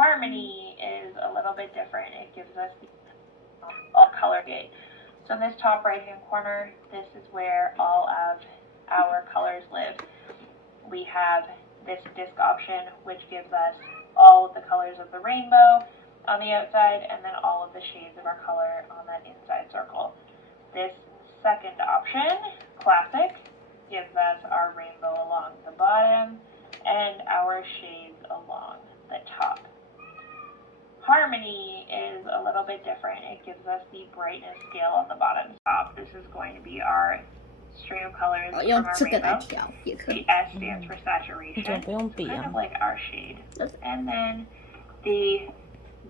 Harmony is a little bit different. It gives us all color gate. So in this top right hand corner, this is where all of our colors live. We have this disc option, which gives us all of the colors of the rainbow on the outside, and then all of the shades of our color on that inside circle. This second option, classic, gives us our rainbow along the bottom and our shades along the top. Harmony is a little bit different. It gives us the brightness scale on the bottom top. This is going to be our string of colors from our rainbow. The S stands for saturation, so kind of like our shade. And then the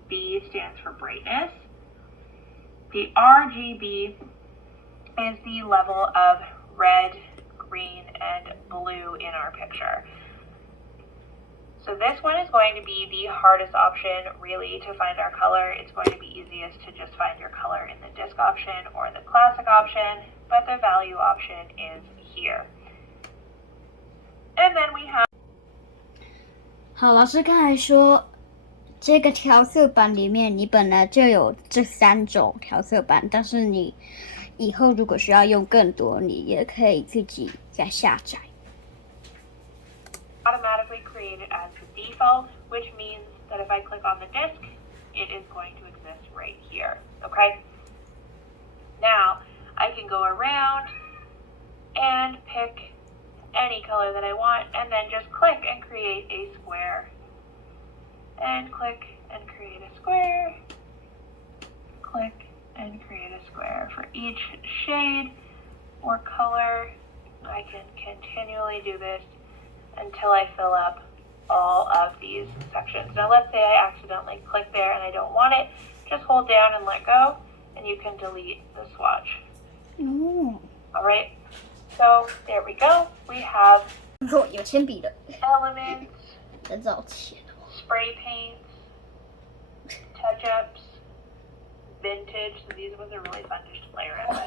B stands for brightness. The RGB is the level of red, green, and blue in our picture. So this one is going to be the hardest option really to find our color. It's going to be easiest to just find your color in the disc option or the classic option, but the value option is here. And then we have 好，老师刚才说这个调色板里面你本来就有这3种调色板，但是你以后如果需要用更多，你也可以自己再下载。automatically created as the default, which means that if I click on the disk, it is going to exist right here, okay? Now, I can go around and pick any color that I want, and then just click and create a square. And click and create a square. Click and create a square. For each shade or color, I can continually do this until I fill up all of these sections. Now let's say I accidentally click there and I don't want it, just hold down and let go, and you can delete the swatch. Alright, so there we go. We have 有铅笔的 elements, 真找钱 spray paints, touch-ups, vintage, so these ones are really fun to just play around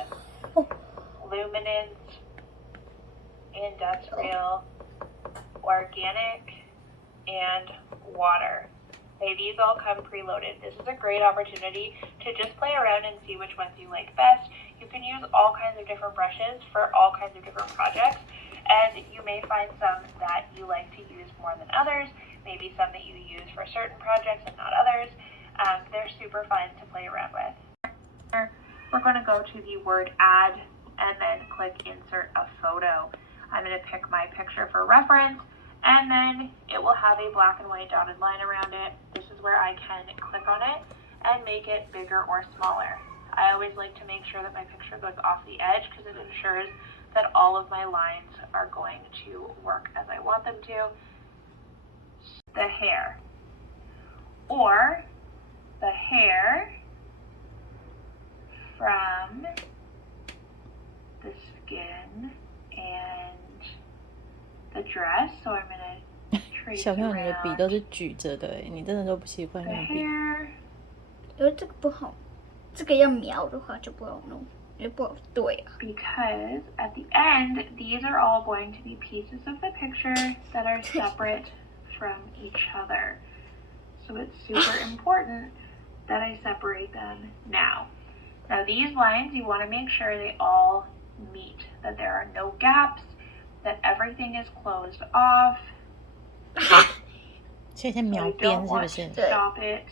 with, luminance, industrial, organic, and water. Okay, these all come preloaded. This is a great opportunity to just play around and see which ones you like best. You can use all kinds of different brushes for all kinds of different projects, and you may find some that you like to use more than others, maybe some that you use for certain projects and not others. They're super fun to play around with. We're going to go to the word add and then click insert a photo. I'm going to pick my picture for reference, and then it will have a black and white dotted line around it. This is where I can click on it and make it bigger or smaller. I always like to make sure that my picture goes off the edge because it ensures that all of my lines are going to work as I want them to. The hair, or the hair from the skin and the dress. So I'm going to trace 小朋友，你的笔都 around 是举着的，你真的都不习惯 the 用笔。 hair. 因为这个不好，这个要描的话就不好弄，也不好对啊。 Because at the end, these are all going to be pieces of the picture that are separate from each other. So it's super important that I separate them now. Now these lines, you want to make sure they all meet, that there are no gaps, that everything is closed off. 现在描 I 边 don't 是不 want 是？ to stop it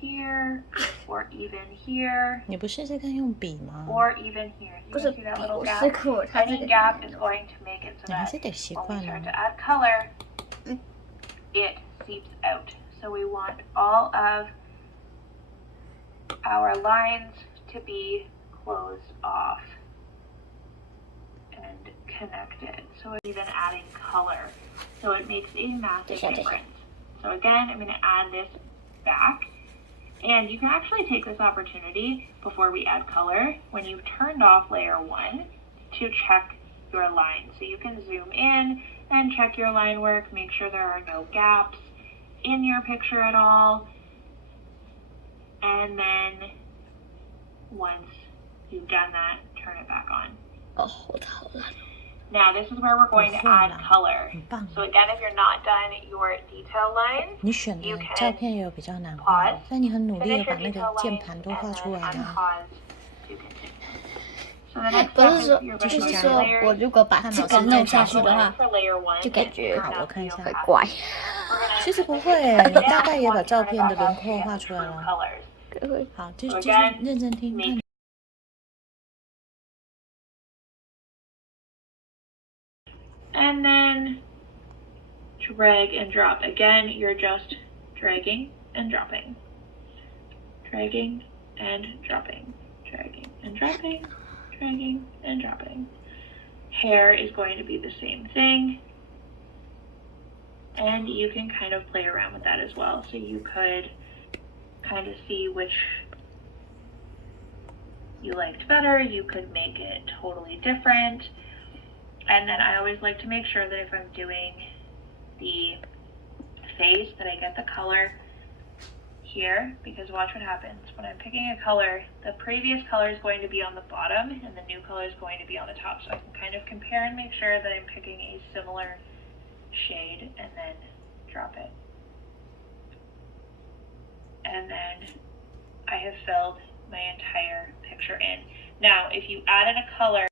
here, or even here, 你不试试看用笔吗？ or even here. You 不是 can 笔 see that little 我 gap? 试过，它这 Any 个 gap is going to make it so 你还 that 是得习 when we 惯 start to 哦。 add color, it seeps out. So we want all of our lines to be closed off and connected. So it's even adding color. So it makes a massive difference. So again, I'm going to add this back. And you can actually take this opportunity before we add color when you've turned off layer 1 to check your line. So you can zoom in and check your line work, make sure there are no gaps in your picture at all. And then once you've done that, turn it back on. 哦，我的好烂。Now this is where we're going to add color. 很棒。 So again, if you're not done your detail lines, 你选的 you can 照片也有比较难画 pause, 但你很努力 finish 的把 your 那个 detail 键 lines, 盘都 and 画 then 出来了。 unpause to continue. So the next 不 step 是 is 说， you're 就 going to 是 go 说 to 我 layers. 如果把这个弄下去的话， For layer one, 就感觉好，我看一下。会怪。 we're gonna 其实不会，你大概也把照片的轮廓画出来了。 colors. 好，继续认真听。看 And then drag and drop. Again, you're just dragging and dropping. Dragging and dropping. Dragging and dropping. Dragging and dropping. Hair is going to be the same thing. And you can kind of play around with that as well. So you could kind of see which you liked better. You could make it totally different. And then I always like to make sure that if I'm doing the face that I get the color here, because watch what happens. When I'm picking a color, the previous color is going to be on the bottom and the new color is going to be on the top. So I can kind of compare and make sure that I'm picking a similar shade and then drop it. And then I have filled my entire picture in. Now, if you added a color